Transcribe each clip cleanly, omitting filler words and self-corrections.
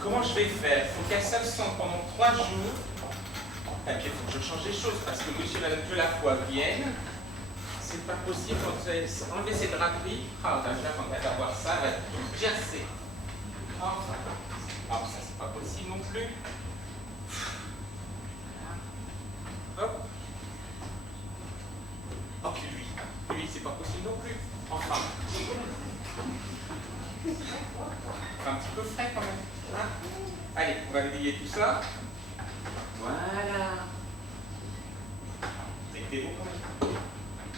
Comment je vais faire? Il faut qu'elle s'absente pendant 3 jours. Et puis il faut que je change les choses parce que monsieur et madame Delafoy viennent. C'est pas possible enlever ces draperies. Ah, ben là, quand elle va voir ça, elle va tout gercer. Enfin. Ah, ça c'est pas possible non plus. Hop. Oh, puis lui c'est pas possible non plus. Enfin. Un petit peu frais quand même. Hein? Allez, on va balayer tout ça. Voilà. C'était beau quand même.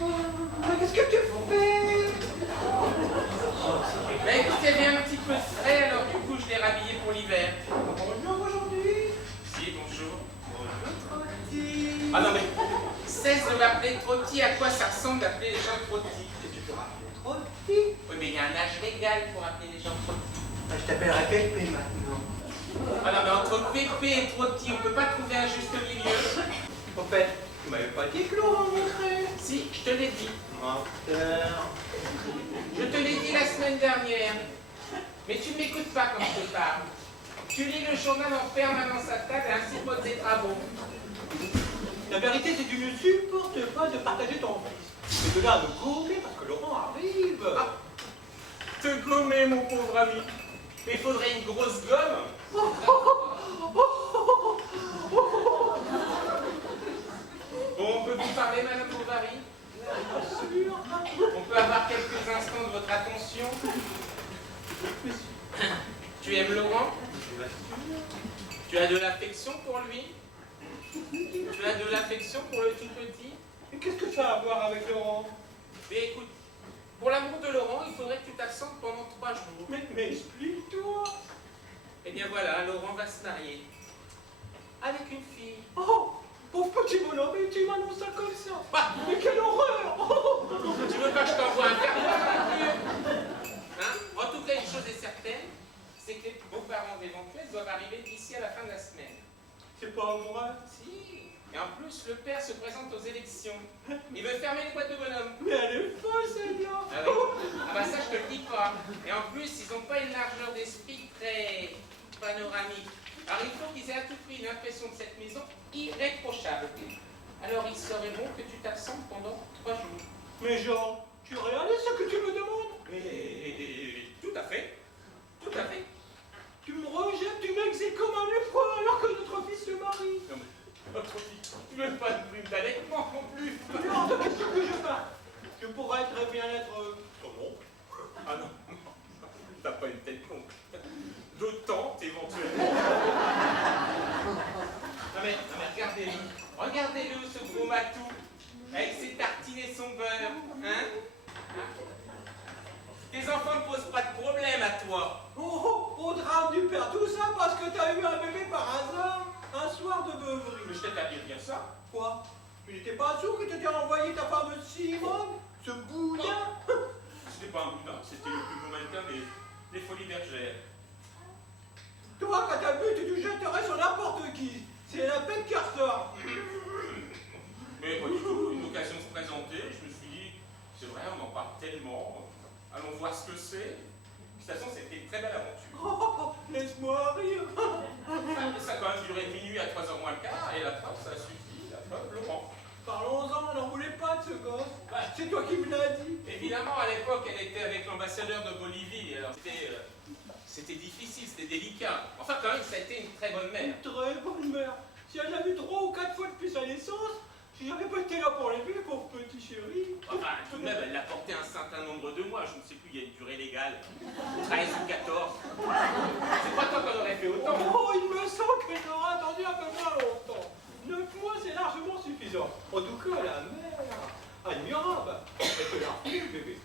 Mais qu'est-ce que tu fais? Ben écoutez, il y avait un petit peu de frais, alors du coup je l'ai rhabillé pour l'hiver. Bonjour aujourd'hui. Si, bonjour. Bonjour Trotti. Ah non mais, cesse de m'appeler Trotti, à quoi ça ressemble d'appeler les gens Trotti? Tu peux rappeler Trotti. Oui mais il y a un âge légal pour appeler les gens Trotti. Ah, je t'appellerai Pépé maintenant. Ah non mais entre Pépé et Trotti, on peut pas trouver un juste milieu. En fait, tu m'avais pas dit que Laurent rentrait. Si, je te l'ai dit. Menteur. Je te l'ai dit la semaine dernière. Mais tu ne m'écoutes pas quand je te parle. Tu lis le journal en permanence à table et ainsi potes tes travaux. La vérité, c'est que tu ne supportes pas de partager ton fils. Et de là à me gommer parce que Laurent arrive. Ah, te gommer, mon pauvre ami. Mais il faudrait une grosse gomme. Bon, on peut vous parler, Madame Bovary? Bien sûr. On peut avoir quelques instants de votre attention? Tu aimes Laurent? Bien sûr. Tu as de l'affection pour lui? Tu as de l'affection pour le tout petit? Et qu'est-ce que ça a à voir avec Laurent? Mais écoute, pour l'amour de Laurent, il faudrait que tu t'absentes pendant 3 jours. Mais explique-toi. Eh bien voilà, Laurent va se marier. Avec une fille. Oh, pauvre petit bonhomme, et tu m'annonces ça comme ça. Bah, Mais quelle horreur. Oh. tu veux pas que je t'envoie un verre? Hein? En tout cas, une chose est certaine, c'est que les beaux-parents éventuels doivent arriver d'ici à la fin de la semaine. C'est pas vrai. Si. Et en plus, le père se présente aux élections. Il veut fermer les boîtes de bonhomme. Mais elle est folle, celle-là. Ah oui. Ah bah ça, je te le dis pas. Et en plus, ils n'ont pas une largeur d'esprit très panoramique. Alors il faut qu'ils aient à tout prix une impression de cette maison irréprochable. Alors il serait bon que tu t'absentes pendant 3 jours. Mais Jean, tu réalises ce que tu me demandes? Mais tout à fait. Tout à fait. Tu me rejettes, tu m'exilles comme un lépreux alors que notre fils se marie. Non mais, notre fille, tu veux pas de prime d'allaitement non plus. Non, de question que je parle. Je pourrais très bien être saumon. Ah non, non, t'as pas une tête con. De tante éventuellement. Non mais regardez-le. Regardez-le, ce gros matou. Avec ses tartines et son beurre. Hein? Tes enfants ne posent pas de problème à toi. Oh, au drame du père, tout ça parce que t'as eu un bébé par hasard, un soir de beuverie. Mais je t'ai pas dit de dire ça. Quoi? Tu n'étais pas sûr que t'étais envoyé ta fameuse Simone? Ce boudin? C'était pas un boudin, c'était le plus beau mannequin des folies bergères. Toi, quand t'as bu, tu te jetterais sur n'importe qui. C'est la peine qui ressort. Mais pas du tout, une occasion se présenter, je me suis dit, c'est vrai, on en parle tellement, allons voir ce que c'est. De toute façon, c'était une très belle aventure. Oh, laisse-moi rire. Ça a quand même duré minuit à 3h moins le quart, et la preuve, ça a suffi, la preuve, Laurent. Parlons-en, on n'en voulait pas de ce gosse. Bah, C'est toi qui me l'as dit. évidemment, à l'époque, elle était avec l'ambassadeur de Bolivie, alors c'était difficile, c'était délicat. Enfin, quand même, ça a été une très bonne mère. Une très bonne mère. Si elle l'a vu 3 ou 4 fois depuis sa naissance, si j'avais pas été là pour l'élever, pauvre petit chéri. Enfin, tout de même, elle l'a porté un certain nombre de mois, je ne sais plus, il y a une durée légale. 13 ou 14. C'est pas toi qu'on aurait fait autant. Oh, il me semble que j'aurais attendu un peu moins longtemps. 9 mois, c'est largement suffisant. En tout cas, la mère, admirable. Elle te l'a refait, le bébé.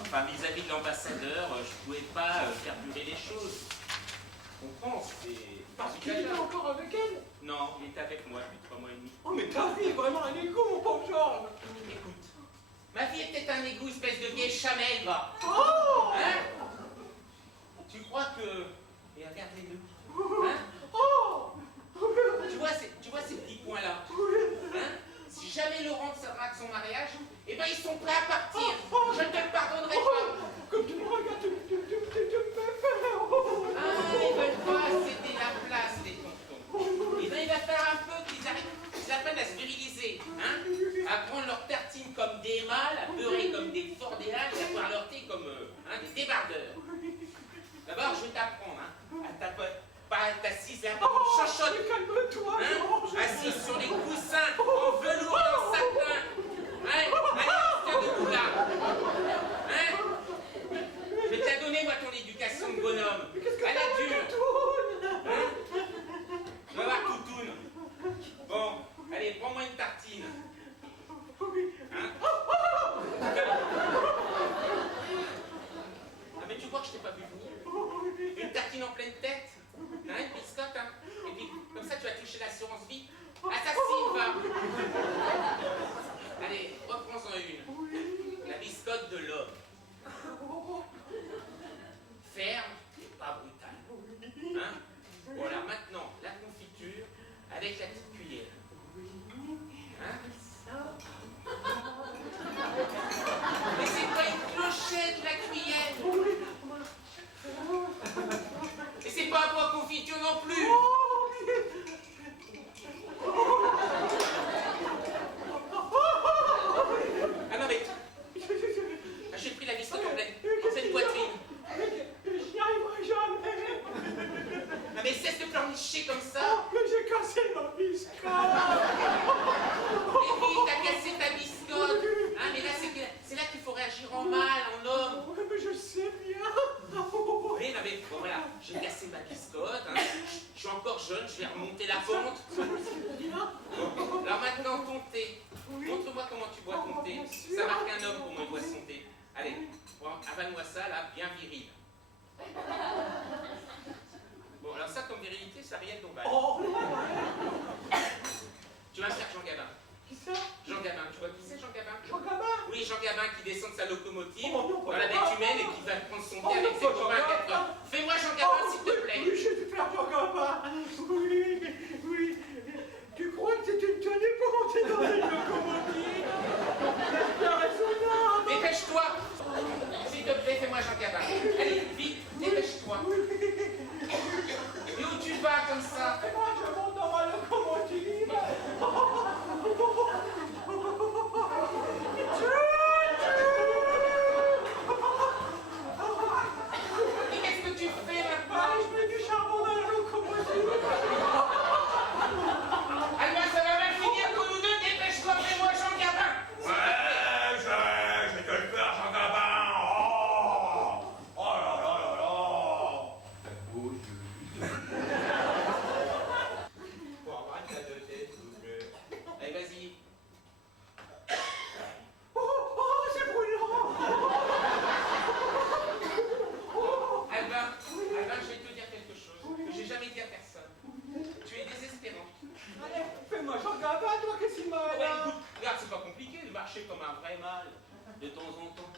Enfin, vis-à-vis de l'ambassadeur, je ne pouvais pas faire durer les choses. Tu comprends, c'était... Parce qu'il était encore avec elle. Non, il était avec moi depuis 3 mois et demi. Oh, mais ta vie est vraiment un écho, mon pauvre Georges. Écoute, ma fille était un égout, espèce de vieille chamelle, va. Oh. Hein? Tu crois que... Et regardez-le. Hein? Oh. Tu vois ces petits points-là? Hein? Si jamais Laurent rate son mariage, eh ben ils sont prêts à partir. Je ne te le pardonnerai pas. Comme tu me regardes, tu me fais faire. toi, Hein? Georges. Assis sur les coussins en velours et en satin. Hein? Allez, tiens debout là. Hein? Je vais te la donner, moi, ton éducation de bonhomme. À la dure. Hein? On va voir Toutoune. Bon, allez, prends-moi une tartine. Hein? Ah, mais tu crois que je t'ai pas vu venir? Une tartine en pleine tête? Hein, une biscotte, hein? Et puis, comme ça, tu vas toucher l'assurance vie. Assassine, va! Allez, reprends-en une. La biscotte de l'homme. Ferme et pas brutale. Hein? Bon, alors maintenant, la confiture avec la petite cuillère. Hein? Mais c'est pas une clochette, la cuillère! Et c'est pas un poids confiture non plus! Ah non mais... Ah, j'ai pris la biscotte en pleine poitrine. Je n'y arriverai jamais. Ah mais cesse de pleurnicher comme ça! Oh, mais j'ai cassé ma biscotte. Et puis t'as cassé ta biscotte! Ah mais là c'est là qu'il faut réagir en mal, en homme! Oh, mais je sais bien. Oui, non mais bon voilà, j'ai cassé ma biscotte, hein. Je suis encore jeune, je vais remonter la pente. Bon. Alors maintenant, ton thé. Montre-moi comment tu bois ton thé. Ça marque un homme pour moi, il boit son thé. Allez, bon, avale-moi ça là, bien viril. Bon, alors ça, comme virilité, ça rien de Dombal. Oh, Tu vas me faire Jean Gabin. qui ça? Jean Gabin, tu vois qui c'est Jean Gabin? Jean Gabin? Oui, Jean Gabin qui descend de sa locomotive Oh, non, dans la bête humaine et qui va prendre son thé avec ses non, copains à 4 heures. Fais-moi Jean Gabin, s'il te plaît. Oui, je vais faire Jean Gabin. Oui, oui. Tu crois que c'est une tenue pour monter dans une locomotive? C'est bien raisonnable. Dépêche-toi. S'il te plaît, fais-moi Jean Gabin. Allez, vite, dépêche-toi. Et où tu vas comme ça? Et moi, je monte dans ma locomotive. Et qu'est-ce que tu fais maintenant? Ah, je mets du charbon dans la locomotive. Albin, ça va mal finir pour nous deux. Dépêche-toi, fais-moi Jean Gabin. Ouais, je vais te le faire, Jean Gabin. Oh, oh là là là là. T'as beau jeu. Bon, arrête la deux têtes, s'il vous plaît. Allez, vas-y. Oh, c'est brûlant. Albin, je vais te dire quelque chose que j'ai jamais dit à personne. Tu es désespérant. Allez, fais-moi Jean Gabin, toi, qu'est-ce qu'il m'a Ouais, là? écoute, regarde, c'est pas compliqué de marcher comme un vrai mâle de temps en temps.